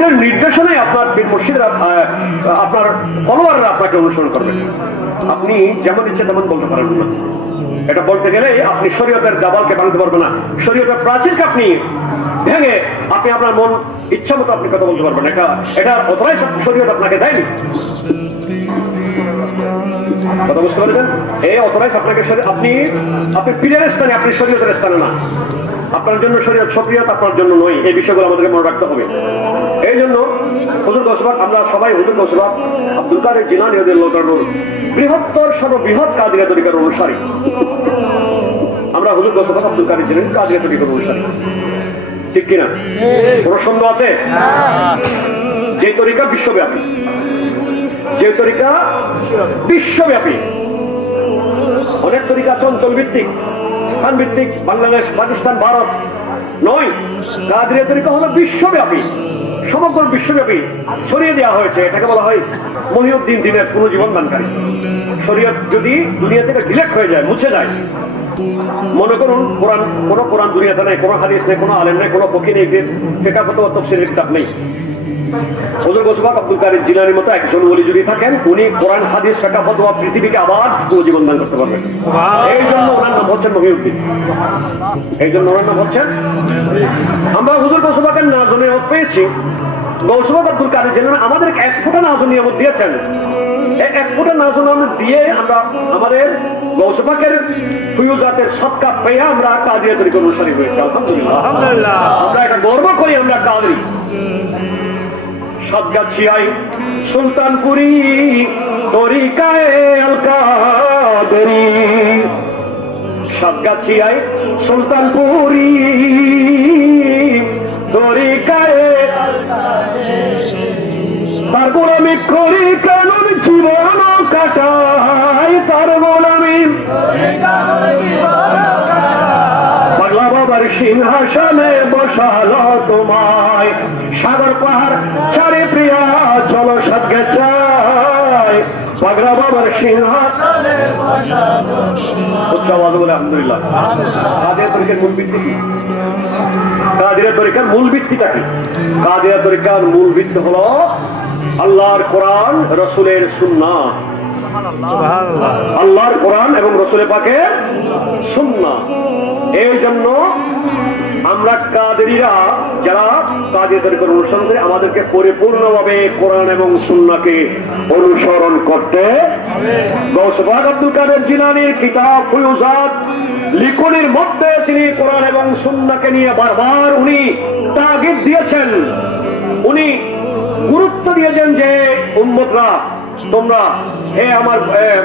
কোর্টের নির্দেশনায় আপনার পীর মুর্শিদরা আপনার ফলোয়াররা আপনাকে অনুসরণ করবে। আপনি যেমন ইচ্ছে তেমন বলতে পারবেন না। এটা বলতে গেলে আপনি শরীয়তের দেওয়ালকে ভাঙতে পারবেন না, শরীয়তের প্রাচীরকে আপনি ভেঙে আপনি আপনার মন ইচ্ছা মতো আপনি কথা বলতে পারবেন। এটা অতটাই শরীয়ত আপনাকে দেয়নি। কথা বুঝতে পারছেন? এই অতরাইজ আপনাকে আপনি পীরের স্থানে, আপনি শরীয়তের স্থানে না। আপনার জন্য শরীয়ত সক্রিয়ত আপনার জন্য নয়। এই বিষয়গুলো আমাদেরকে মনে রাখতে হবে। এই জন্য হুজুর গৌসবাক, আমরা সবাই হুজুর গৌসবাক আব্দুল কাদের জিলানী রাদিয়াল্লাহু তাআলা বৃহত্তর সর্ববৃহৎ কাদিরিয়া তরিকার অনুসারী। আমরা হুজুর গৌসবাক আব্দুল কাদের জিলানী কাদিরিয়া তরিকার অনুসারী, ঠিক কিনা? কোন সন্দেহ আছে? যে তরিকা বিশ্বব্যাপী, যে তরিকা বিশ্বব্যাপী, অনেক তরিকা আছে অঞ্চল ভিত্তিক, স্থান ভিত্তিক, বাংলাদেশ, পাকিস্তান, ভারত নয়। কাদিরিয়া তরিকা হলো বিশ্বব্যাপী, সমগ্র বিশ্বব্যাপী ছড়িয়ে দেওয়া হয়েছে। এটাকে বলা হয় মহিউদ্দিন দিনের পুনর্জীবন দানকারী। শরীয়ত যদি দুনিয়া থেকে ডিলেক্ট হয়ে যায়, মুছে যায়, মনে করুন কোরআন দুনিয়াতে নেই, কোনো হাদিস নেই, কোনো আলেম নেই, কোনো ফকিহ নেই, ফিকহ ফাতওয়া তাফসীরের কিতাব নেই। হুজুর গৌসবাক আব্দুল কাদের জিলানীর মতো একজন ওলি যদি থাকেন, উনি কোরআন হাদিস ফিকহ ফাতওয়া পৃথিবীকে আবার পুনর্জীবন দান করতে পারবেন। এই জন্য ওনার নাম হচ্ছেন মহিউদ্দিন। এই জন্য ওনার নাম হচ্ছেন। আমরা হুজুর গৌসবাকের নাজ নিয়ামত পেয়েছি। গৌসবাক আব্দুল কাদের জিলানী আমাদেরকে এক ফোঁটা নাজ নিয়ামত দিয়েছেন। এক ফোঁটা নাজ নিয়ামত দিয়ে আমরা আমাদের গৌসবাকের ফুয়ুজাতের সদকা পেয়ে আমরা কাদিরিয়া তরিকার অনুসারী হয়েছি। আলহামদুলিল্লাহ, আমরা এটা গর্ব করি, আমরা কাদরি। সাতগাছিয়ায় সুলতানপুরি তরিকায়ে আল কাদেরি, সাতগাছিয়ায় সুলতানপুরি তরিকায়ে তার গোলামি করি কানুন জীবন কাটাই, তার গোলামি পাগলা বাবার সিংহাসনে বসালো তোমায়, সাগর পাহাড় চারে প্রিয়া চলো সাতগাছায়, পাগলা বাবার সিংহাসনে বসালো। আলহামদুলিল্লাহ। কাদিরিয়া তরিকার মূল ভিত্তি কি? কাদিরিয়া তরিকার মূল ভিত্তিটা কি? কাদিরিয়া তরিকার মূল ভিত্তি হলো আল্লাহর কোরআন, রাসূলের সুন্নাহ। আল্লাহর কোরআন এবং রাসূলের পাকের সুন্নাহ। এই জন্য আমরা কাদেরিরা যারা কাদিরিয়া তরিকার অনুসরণ করি, আমাদেরকে পরিপূর্ণভাবে কোরআন এবং সুন্নাহকে অনুসরণ করতে হবে। গৌসবাক আব্দুল কাদের জিলানীর কিতাব ফুয়ুজাত লিখনের মধ্যে তিনি কোরআন এবং সুন্নাহকে নিয়ে বারবার উনি তাগিদ দিয়েছেন, উনি গুরুত্ব দিয়েছেন যে উম্মতরা, তোমরা হে আমার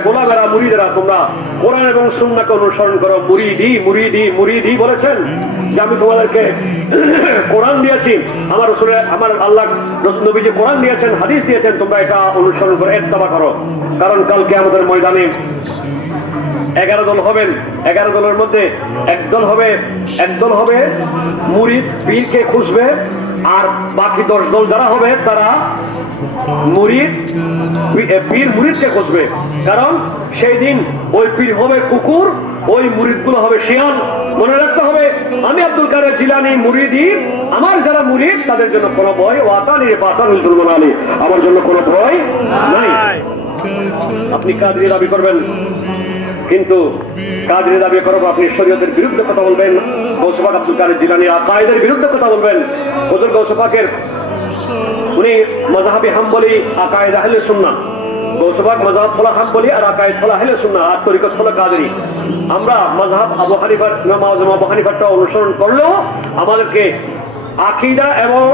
গোলামেরা, মুরিদেরা, তোমরা কোরআন এবং সুন্নাহকে অনুসরণ করো। মুরিদি মুরিদি মুরিদি বলেছেন যে আমি তোমাদেরকে কোরআন দিয়েছি, আমার রাসূলের, আমার আল্লাহ রাসূল নবীজি কোরআন দিয়েছেন, হাদিস দিয়েছেন, তোমরা এটা অনুসরণ করো, ইত্তেবা করো। কারণ কাল কিয়ামতের ময়দানে 11 দল হবেন। 11 দলের মধ্যে একদল হবে মুরিদ পীরকে খুঁজবে, আর বাকি 10 দল যারা হবে তারা পীর মুরিদকে খুঁজবে। কারণ সেই দিন ওই পীর হবে কুকুর, ওই মুরিদগুলো হবে শিয়াল। মনে রাখতে হবে, আমি আব্দুল কাদের জিলানী মুরিদি, আমার যারা মুরিদ তাদের জন্য কোনো ভয়, ওয়াতানি ফাতানুল দুলমান আলী, আমার জন্য কোনো ভয় নাই। আপনি কাদরি দাবি করবেন, কিন্তু কাদরি দাবি করব আপনি শরীয়তের বিরুদ্ধে কথা বলবেন, গৌসবাক আব্দুল কাদের জিলানী আকায়েদের বিরুদ্ধে কথা বলবেন। হুজুর গৌসবাকের উনি মাযহাবে হাম্বলি, আকায়েদ আহলে সুন্নাহ। গৌসবাক মাযহাব হলো হাম্বলি আর আকায়েদ হলো আহলে সুন্নাহ, আর তরিকত হলো কাদরি। আমরা মাযহাব আবু হানিফার, ইমাম আযম আবু হানিফারটা অনুসরণ করলেও আমাদেরকে আকীদা এবং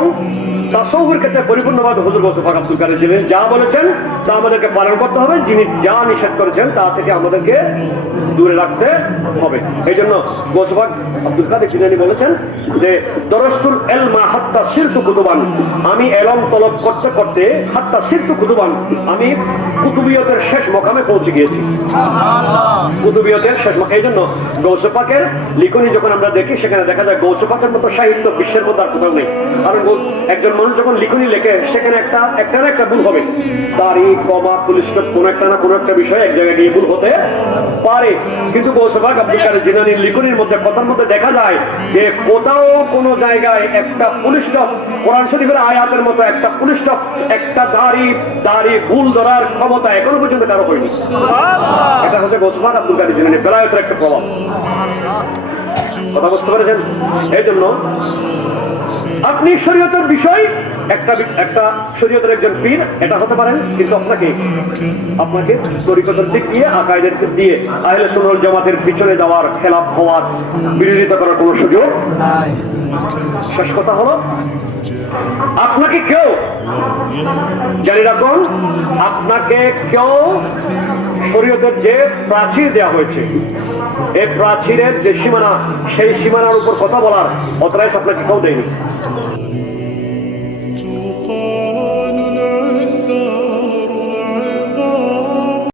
তাসাউফের ক্ষেত্রে পরিপূর্ণভাবে হুজুর গৌসবাক আব্দুল কাদের জিলানী যা বলেছেন তা আমাদেরকে পালন করতে হবে, যিনি যা নিষেধ করেছেন তা থেকে আমাদেরকে দূরে রাখতে হবে। এই জন্য গৌসবাক আব্দুল কাদের জিলানী বলেছেন যে দরস্তুল ইলমা হাত্তা সিরতু কুতুবান, আমি ইলম তলব করতে করতে হাত্তা সিরতু কুতুবান, আমি কুতুবিয়তের শেষ মকামে পৌঁছে গিয়েছি। কুতুবিয়তের শেষ মকাম। এই জন্য গৌসবাকের লিখনি যখন আমরা দেখি, সেখানে দেখা যায় গৌসবাকের মতো সাহিত্য বিশ্বের মধ্যে আর কোথাও নেই। কারণ একজন মানুষ যখন লিখনি লেখে সেখানে একটা না একটা ভুল হবে, তারিখ কমা পুলিশ কোনো একটা না কোনো একটা বিষয় এক জায়গায় গিয়ে ভুল হতে পারে। কিন্তু গৌসবাগ আব্দুল কাদের জিলানীর লিখনির মধ্যে কথার মধ্যে দেখা যায় যে কোথাও কোনো জায়গায় একটা পুলিশ স্টপ, কোরআন শরীফের আয়াতের মতো একটা পুলিশ স্টপ, একটা দাড়ি ভুল ধরার ক্ষমতা এখনো পর্যন্ত কারো হয়নি। এটা হচ্ছে গৌসবাগ আব্দুল কাদের জিলানীর বেলায়েতের একটা প্রভাব। কথা বুঝতে পেরেছেন? এই জন্য আপনি শরীয়তের বিষয় একটা শরীয়তের একজন পীর এটা হতে পারেন, কিন্তু আপনাকে তরিকতের দিক দিয়ে আকায়েদের দিক দিয়ে আহলে সুন্নাত ওয়াল জামাতের পিছনে যাওয়ার, খেলাফ হওয়ার, বিরোধিতা করার কোনো সুযোগ নাই। শেষ কথা হলো, আপনাকে কেউ জানি রাখুন, আপনাকে কেউ শরীয়তের যে প্রাচীর দেওয়া হয়েছে, এই প্রাচীরের যে সীমানা, সেই সীমানার উপর কথা বলার অথরাইজ আপনাকে কেউ দেয়নি।